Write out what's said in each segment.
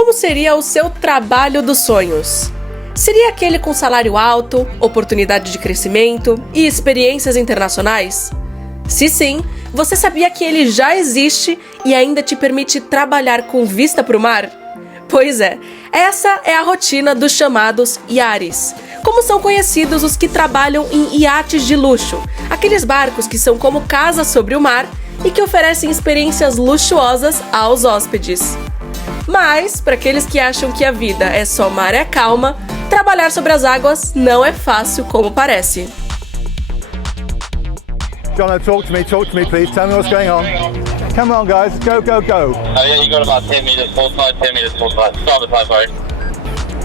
Como seria o seu trabalho dos sonhos? Seria aquele com salário alto, oportunidade de crescimento e experiências internacionais? Se sim, você sabia que ele já existe e ainda te permite trabalhar com vista para o mar? Pois é, essa é a rotina dos chamados IATEs, como são conhecidos os que trabalham em iates de luxo, aqueles barcos que são como casas sobre o mar e que oferecem experiências luxuosas aos hóspedes. Mas, para aqueles que acham que a vida é só maré calma, trabalhar sobre as águas não é fácil como parece. Jono, talk to me please, tell me what's going on. Come on guys, go, go, go. Oh yeah, you got about 10 meters full side, 10 meters full side. Start the side, sorry.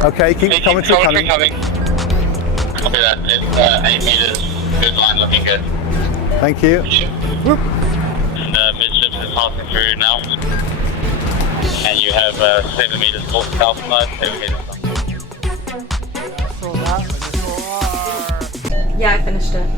Okay, keep the commentary coming. Copy that, it's 8 meters, good line, looking good. Thank you. Whoop. And midships is passing through now. And you have 7 meters full south side, 7 meters south. Yeah, I finished it.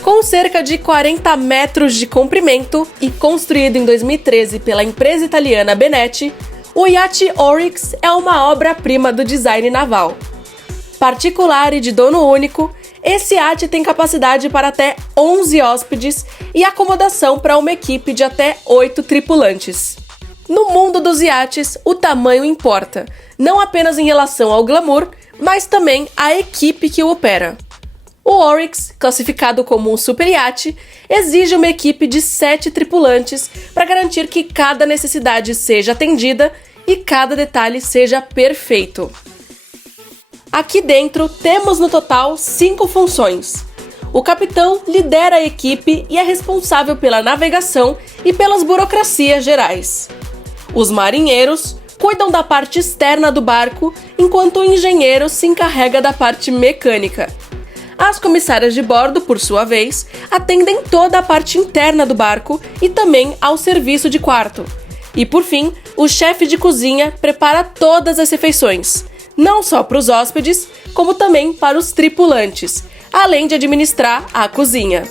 Com cerca de 40 metros de comprimento e construído em 2013 pela empresa italiana Benetti, o iate Oryx é uma obra-prima do design naval. Particular e de dono único, esse iate tem capacidade para até 11 hóspedes e acomodação para uma equipe de até 8 tripulantes. No mundo dos iates, o tamanho importa, não apenas em relação ao glamour, mas também à equipe que o opera. O Oryx, classificado como um super iate, exige uma equipe de 7 tripulantes para garantir que cada necessidade seja atendida e cada detalhe seja perfeito. Aqui dentro temos no total 5 funções. O capitão lidera a equipe e é responsável pela navegação e pelas burocracias gerais. Os marinheiros cuidam da parte externa do barco, enquanto o engenheiro se encarrega da parte mecânica. As comissárias de bordo, por sua vez, atendem toda a parte interna do barco e também ao serviço de quarto. E por fim, o chefe de cozinha prepara todas as refeições, não só para os hóspedes, como também para os tripulantes, além de administrar a cozinha.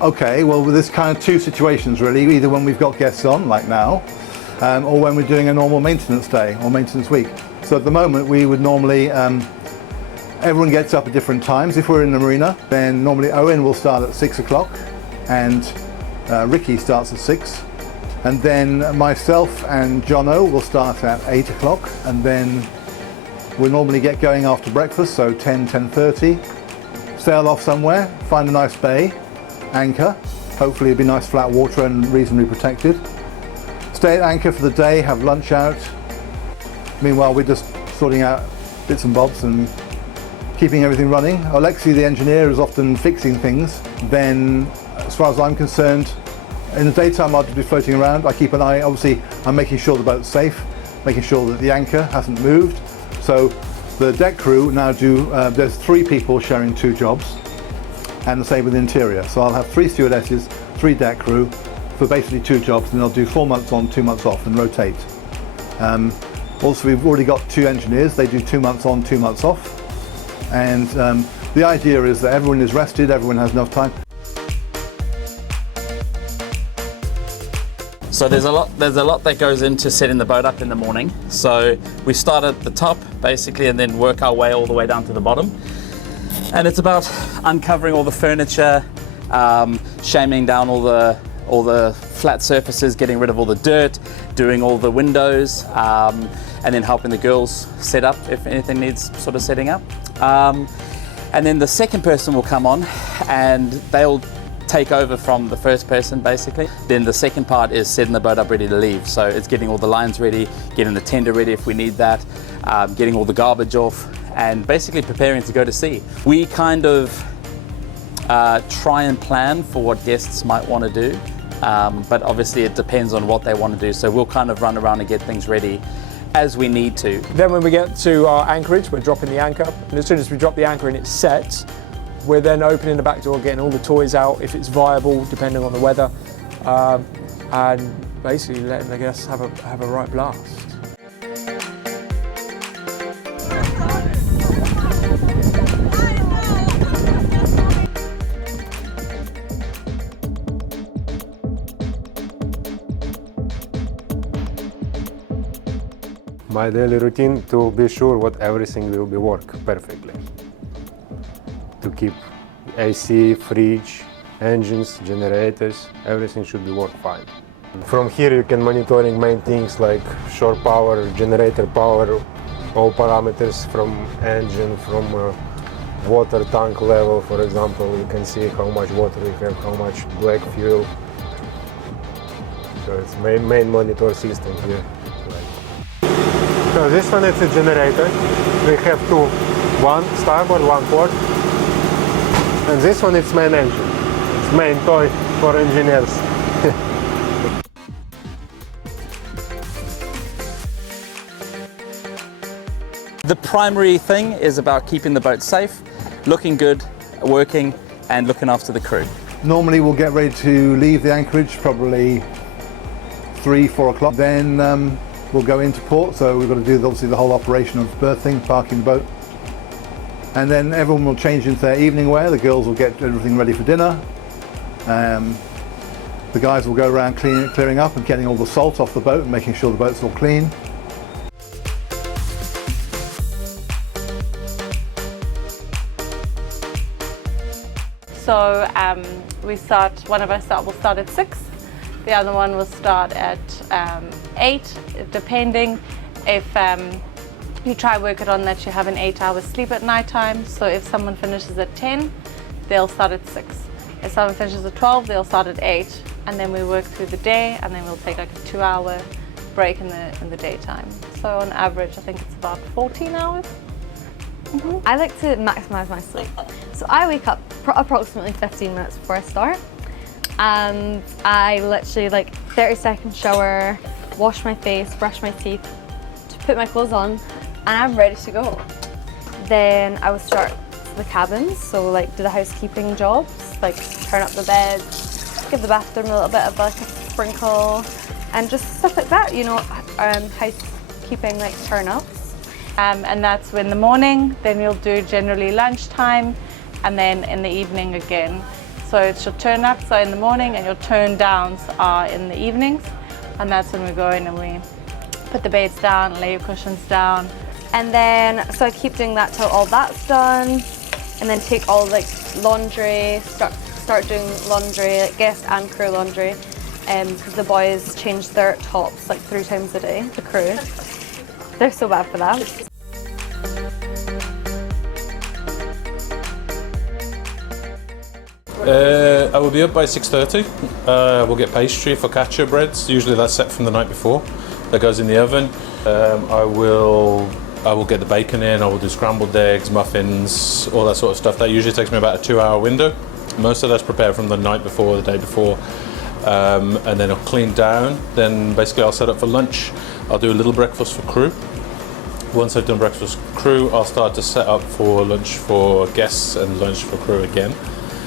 Okay, well there's kind of two situations really, either when we've got guests on, like now, or when we're doing a normal maintenance day or maintenance week. So at the moment we would normally, everyone gets up at different times. If we're in the marina, then normally Owen will start at 6 o'clock and Ricky starts at 6. And then myself and Jono will start at 8 o'clock, and then we'll normally get going after breakfast, so 10:30, sail off somewhere, find a nice bay, anchor, hopefully it'll be nice flat water and reasonably protected. Stay at anchor for the day, have lunch out. Meanwhile we're just sorting out bits and bobs and keeping everything running. Alexi, the engineer, is often fixing things. Then, as far as I'm concerned, in the daytime I'll be floating around. I keep an eye, obviously I'm making sure the boat's safe, making sure that the anchor hasn't moved. So the deck crew now there's 3 people sharing 2 jobs, and the same with the interior. So I'll have 3 stewardesses, 3 deck crew for basically 2 jobs, and they'll do 4 months on, 2 months off and rotate. Also we've already got 2 engineers, they do 2 months on, 2 months off. And the idea is that everyone is rested, everyone has enough time. So there's a lot that goes into setting the boat up in the morning. So we start at the top basically and then work our way all the way down to the bottom. And it's about uncovering all the furniture, shaming down all the flat surfaces, getting rid of all the dirt, doing all the windows, and then helping the girls set up if anything needs sort of setting up. And then the second person will come on and they'll take over from the first person basically. Then the second part is setting the boat up ready to leave. So it's getting all the lines ready, getting the tender ready if we need that, getting all the garbage off, and basically preparing to go to sea. We kind of try and plan for what guests might want to do, but obviously it depends on what they want to do. So we'll kind of run around and get things ready as we need to. Then when we get to our anchorage, we're dropping the anchor, and as soon as we drop the anchor and it's set, we're then opening the back door, getting all the toys out if it's viable, depending on the weather, and basically letting the guests have a right blast. my daily routine to be sure what everything will be work perfectly. To keep AC, fridge, engines, generators, everything should be work fine. From here you can monitoring main things like shore power, generator power, all parameters from engine, from water tank level, for example. You can see how much water we have, how much black fuel. So it's main monitor system here. So this one is a generator. We have two, one starboard, one port. And this one is main engine. It's main toy for engineers. The primary thing is about keeping the boat safe, looking good, working, and looking after the crew. Normally we'll get ready to leave the anchorage probably 3-4 o'clock. Then we'll go into port, so we've got to do obviously the whole operation of berthing, parking the boat. And then everyone will change into their evening wear. The girls will get everything ready for dinner. The guys will go around clearing up and getting all the salt off the boat and making sure the boat's all clean. So one of us will start at 6, the other one will start at 8, depending. If you try work it on that you have an 8-hour sleep at night time, so if someone finishes at 10, they'll start at 6. If someone finishes at 12, they'll start at 8, and then we work through the day, and then we'll take like a 2-hour break in the daytime. So on average, I think it's about 14 hours. I like to maximise my sleep. So I wake up approximately 15 minutes before I start, and I literally 30-second shower, wash my face, brush my teeth, put my clothes on, and I'm ready to go. Then I will start the cabins, so do the housekeeping jobs, turn up the beds, give the bathroom a little bit of a sprinkle, and just stuff like that, housekeeping turn-ups. And that's in the morning. Then you'll do generally lunchtime, and then in the evening again. So it's your turn up, so in the morning, and your turn downs are in the evenings. And that's when we go in and we put the beds down, lay your cushions down. And then, so I keep doing that till all that's done, and then take all laundry, start doing laundry, guest and crew laundry, because the boys change their tops 3 times a day, the crew. They're so bad for that. I will be up by 6:30. We'll get pastry, focaccia breads. Usually that's set from the night before. That goes in the oven. I will get the bacon in. I will do scrambled eggs, muffins, all that sort of stuff. That usually takes me about a 2-hour window. Most of that's prepared from the night before, the day before. And then I'll clean down. Then basically I'll set up for lunch. I'll do a little breakfast for crew. Once I've done breakfast for crew, I'll start to set up for lunch for guests and lunch for crew again.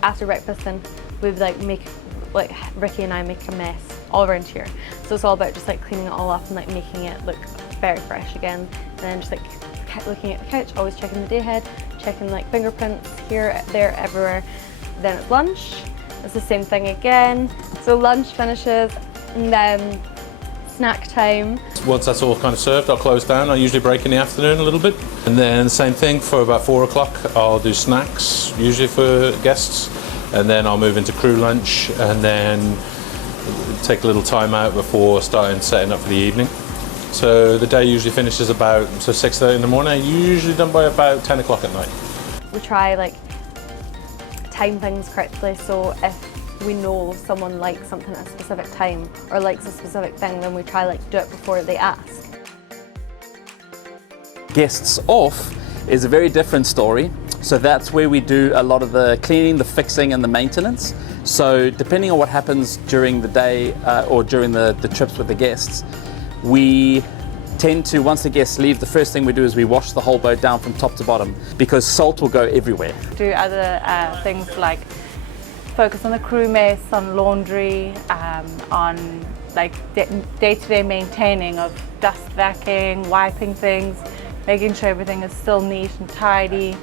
After breakfast, then we'd Riki and I make a mess all around here. So it's all about just cleaning it all up and making it look very fresh again. And then just looking at the couch, always checking the day ahead, checking fingerprints here, there, everywhere. Then it's lunch. It's the same thing again. So lunch finishes, and then snack time. Once that's all kind of served, I'll close down. I'll usually break in the afternoon a little bit. And then the same thing for about 4 o'clock, I'll do snacks, usually for guests. And then I'll move into crew lunch, and then take a little time out before setting up for the evening. So the day usually finishes about 6:30 in the morning, usually done by about 10 o'clock at night. We try time things correctly, so if we know someone likes something at a specific time or likes a specific thing, then we try do it before they ask. Guests off is a very different story. So that's where we do a lot of the cleaning, the fixing, and the maintenance. So depending on what happens during the day or during the trips with the guests, we tend to, once the guests leave, the first thing we do is we wash the whole boat down from top to bottom, because salt will go everywhere. Do other things like focus on the crew mess, on laundry, on day-to-day maintaining of dust vacuuming, wiping things, making sure everything is still neat and tidy.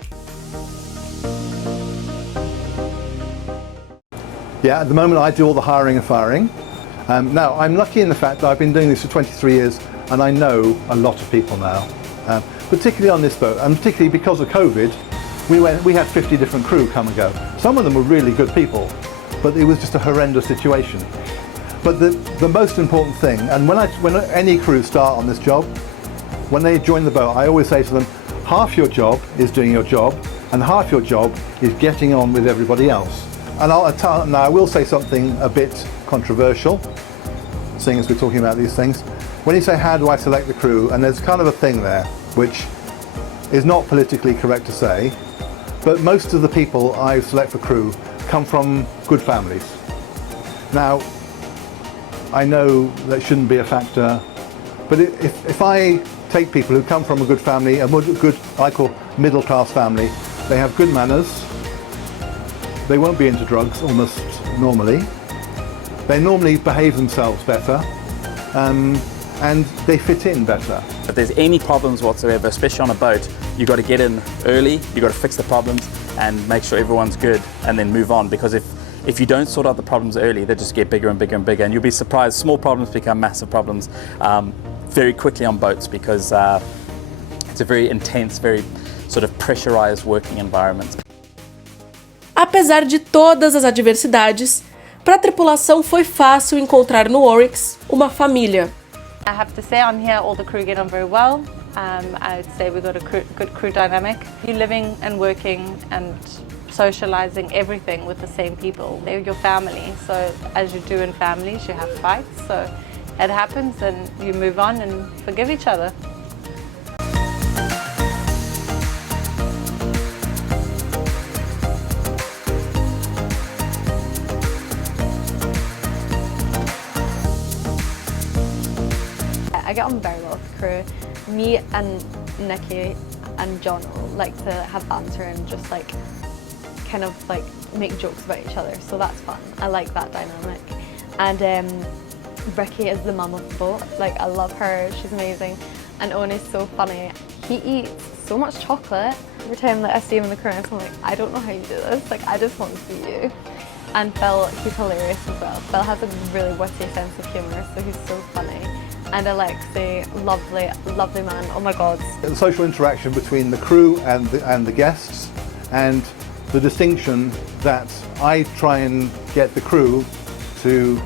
Yeah, at the moment I do all the hiring and firing. Now, I'm lucky in the fact that I've been doing this for 23 years. and I know a lot of people now, particularly on this boat, and particularly because of COVID, we had 50 different crew come and go. Some of them were really good people, but it was just a horrendous situation. But the most important thing, and when any crew start on this job, when they join the boat, I always say to them, half your job is doing your job, and half your job is getting on with everybody else. And now I will say something a bit controversial, seeing as we're talking about these things. When you say, how do I select the crew, and there's kind of a thing there, which is not politically correct to say, but most of the people I select for crew come from good families. Now, I know that shouldn't be a factor, but if I take people who come from a good family, a good, I call middle-class family, they have good manners, they won't be into drugs almost normally, they normally behave themselves better, and they fit in better. If there's any problems whatsoever, especially on a boat, you've got to get in early, you've got to fix the problems and make sure everyone's good and then move on, because if you don't sort out the problems early, they just get bigger and bigger and bigger, and you'll be surprised small problems become massive problems very quickly on boats, because it's a very intense, very sort of pressurized working environment. Apesar de todas as adversidades, para a tripulação foi fácil encontrar no Oryx uma família. I have to say on here all the crew get on very well. I'd say we've got a good crew dynamic. You're living and working and socializing everything with the same people. They're your family, so as you do in families you have fights, so it happens and you move on and forgive each other. I get on very well with the crew. Me and Nikki and John like to have banter and just like kind of like make jokes about each other, so that's fun. I like that dynamic. And Ricky is the mum of the boat. Like, I love her, she's amazing. And Owen is so funny. He eats so much chocolate. Every time that I see him in the crew, I'm like, I don't know how you do this. Like, I just want to see you. And Phil, he's hilarious as well. Phil has a really witty sense of humour, so he's so funny. And Alexei, lovely, lovely man, oh my god. The social interaction between the crew and the guests, and the distinction that I try and get the crew to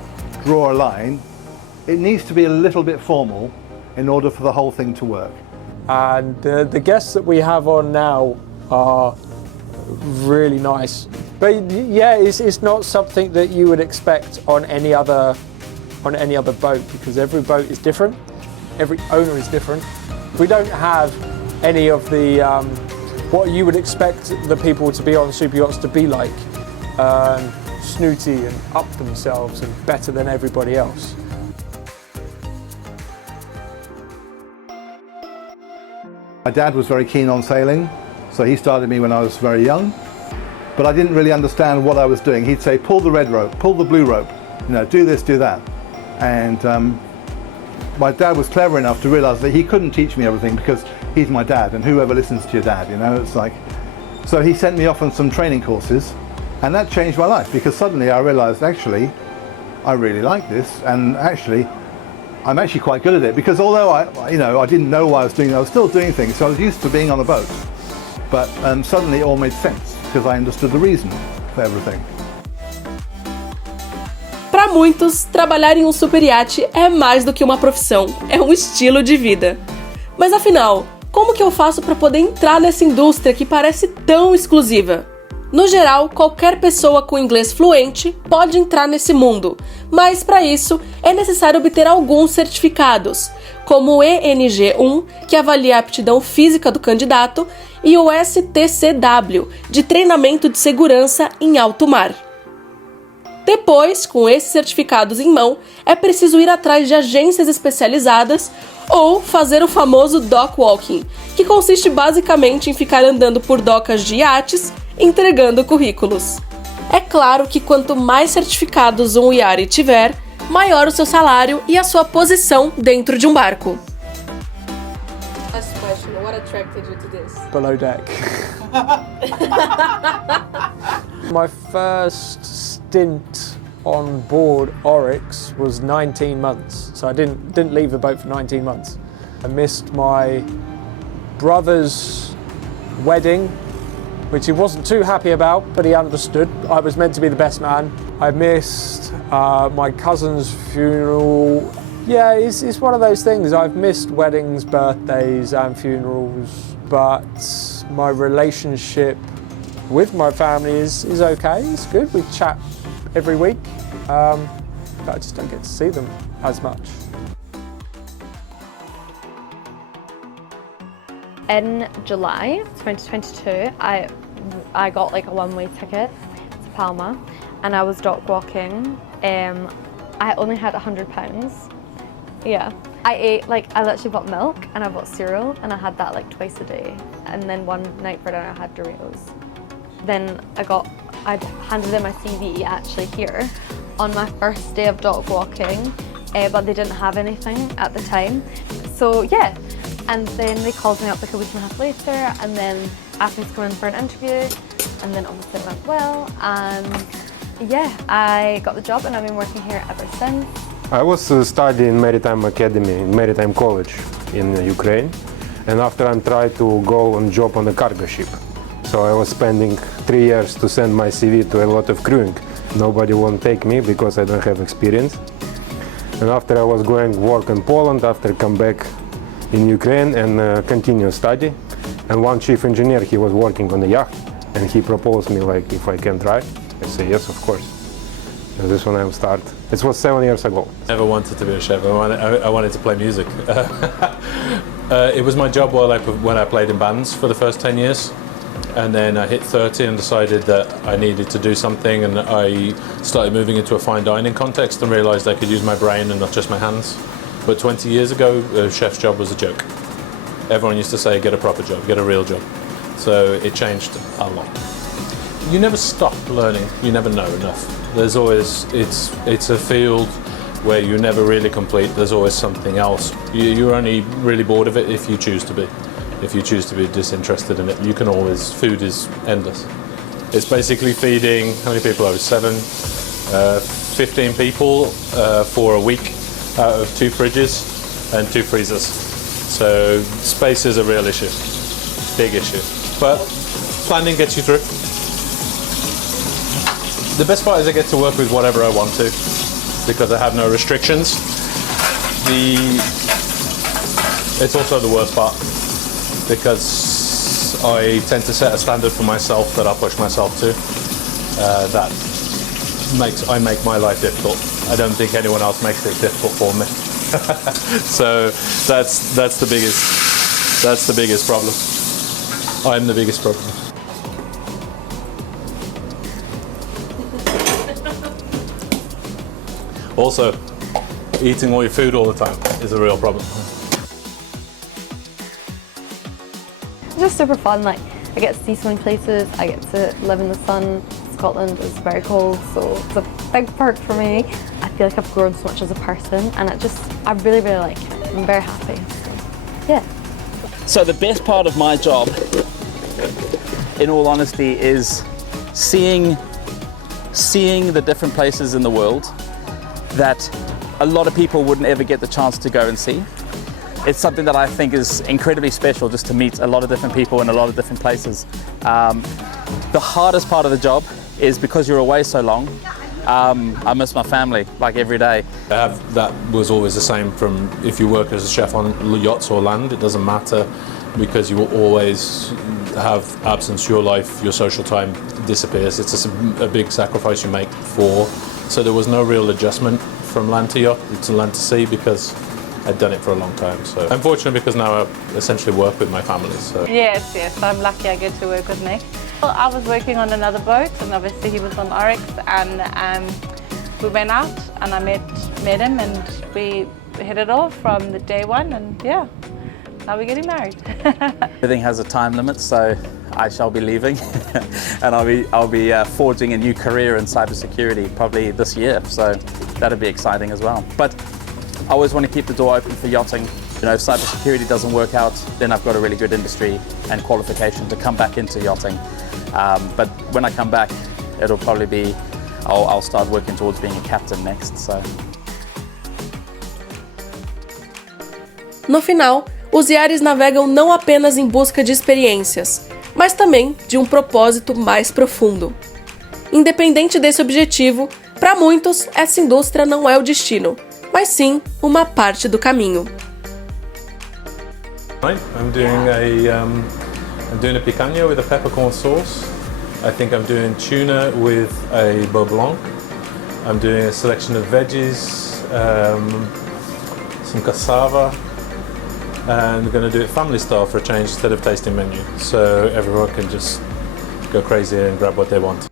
draw a line, it needs to be a little bit formal in order for the whole thing to work. And the guests that we have on now are really nice. But yeah, it's not something that you would expect on any other boat, because every boat is different, every owner is different. We don't have any of the what you would expect the people to be on super yachts to be like, snooty and up themselves and better than everybody else. My dad was very keen on sailing, so he started me when I was very young, but I didn't really understand what I was doing. He'd say, pull the red rope, pull the blue rope, you know, do this, do that. And my dad was clever enough to realise that he couldn't teach me everything, because he's my dad, and whoever listens to your dad, you know, it's like. So he sent me off on some training courses, and that changed my life, because suddenly I realised, actually, I really like this, and actually, I'm actually quite good at it, because although I didn't know what I was doing, I was still doing things, so I was used to being on a boat. But suddenly it all made sense, because I understood the reason for everything. Para muitos, trabalhar em um super iate é mais do que uma profissão, é um estilo de vida. Mas afinal, como que eu faço para poder entrar nessa indústria que parece tão exclusiva? No geral, qualquer pessoa com inglês fluente pode entrar nesse mundo, mas para isso é necessário obter alguns certificados, como o ENG1, que avalia a aptidão física do candidato, e o STCW, de treinamento de segurança em alto mar. Depois, com esses certificados em mão, é preciso ir atrás de agências especializadas ou fazer o famoso dock walking, que consiste basicamente em ficar andando por docas de iates, entregando currículos. É claro que quanto mais certificados um iate tiver, maior o seu salário e a sua posição dentro de um barco. Last question, what attracted you to this? Below deck. My first stint on board Oryx was 19 months. so I didn't leave the boat for 19 months. I missed my brother's wedding, which he wasn't too happy about, but he understood. I was meant to be the best man. I missed my cousin's funeral. Yeah, it's one of those things. I've missed weddings, birthdays and funerals, but my relationship with my family is okay, it's good. We chat every week, but I just don't get to see them as much. In July 2022, I got like a one-way ticket to Palma, and I was dock walking. I only had £100. Yeah. I literally bought milk and I bought cereal, and I had that like twice a day. And then one night for dinner I had Doritos. Then I'd handed in my CV actually here on my first day of dock walking, but they didn't have anything at the time. So yeah, and then they called me up like a week and a half later, and then asked me to come in for an interview, and then obviously it went well, and yeah, I got the job and I've been working here ever since. I was studying Maritime Academy in Maritime College in Ukraine, and after I tried to go on job on a cargo ship. So I was spending 3 years to send my CV to a lot of crewing. Nobody won't take me because I don't have experience. And after I was going work in Poland, after come back in Ukraine and continue study. And one chief engineer, he was working on the yacht, and he proposed me like if I can try. I say yes, of course. And this one I will start. It was 7 years ago. Never wanted to be a chef. I wanted to play music. It was my job when I played in bands for the first 10 years. And then I hit 30 and decided that I needed to do something, and I started moving into a fine dining context and realised I could use my brain and not just my hands. But 20 years ago, a chef's job was a joke. Everyone used to say, get a proper job, get a real job. So it changed a lot. You never stop learning, you never know enough. There's always, it's a field where you never really complete, there's always something else. You're only really bored of it if you choose to be. If you choose to be disinterested in it, you can always, food is endless. It's basically feeding, how many people are there? 15 people for a week out of 2 fridges and 2 freezers. So space is a real issue, big issue. But planning gets you through. The best part is I get to work with whatever I want to because I have no restrictions. It's also the worst part, because I tend to set a standard for myself that I push myself to. I make my life difficult. I don't think anyone else makes it difficult for me. So that's the biggest problem. I'm the biggest problem. Also, eating all your food all the time is a real problem. It's just super fun. Like, I get to see so many places, I get to live in the sun. Scotland is very cold, so it's a big perk for me. I feel like I've grown so much as a person, and I really, really like it. I'm very happy. So, yeah. So the best part of my job, in all honesty, is seeing the different places in the world that a lot of people wouldn't ever get the chance to go and see. It's something that I think is incredibly special, just to meet a lot of different people in a lot of different places. The hardest part of the job is because you're away so long, I miss my family like every day. That was always the same from if you work as a chef on yachts or land, it doesn't matter, because you will always have absence, your life, your social time disappears. It's just a big sacrifice you make for. So there was no real adjustment from land to yacht to land to sea because I'd done it for a long time. So I'm fortunate because now I essentially work with my family. So. Yes, I'm lucky I get to work with Nick. Well, I was working on another boat, and obviously he was on Oryx, and we went out and I met him, and we hit it off from the day one, and yeah, now we're getting married. Everything has a time limit, so I shall be leaving and I'll be forging a new career in cybersecurity probably this year, so that'll be exciting as well. But I always want to keep the door open for yachting. You know, if cybersecurity doesn't work out, then I've got a really good industry and qualification to come back into yachting. But when I come back, it'll probably be, I'll start working towards being a captain next. So. No final, os IARES navegam não apenas em busca de experiências, mas também de um propósito mais profundo. Independente desse objetivo, para muitos, essa indústria não é o destino, mas sim uma parte do caminho. I'm doing a picanha with a peppercorn sauce. I think I'm doing tuna with a beurre blanc. I'm doing a selection of veggies, some cassava, and we're going to do it family style for a change instead of tasting menu, so everyone can just go crazy and grab what they want.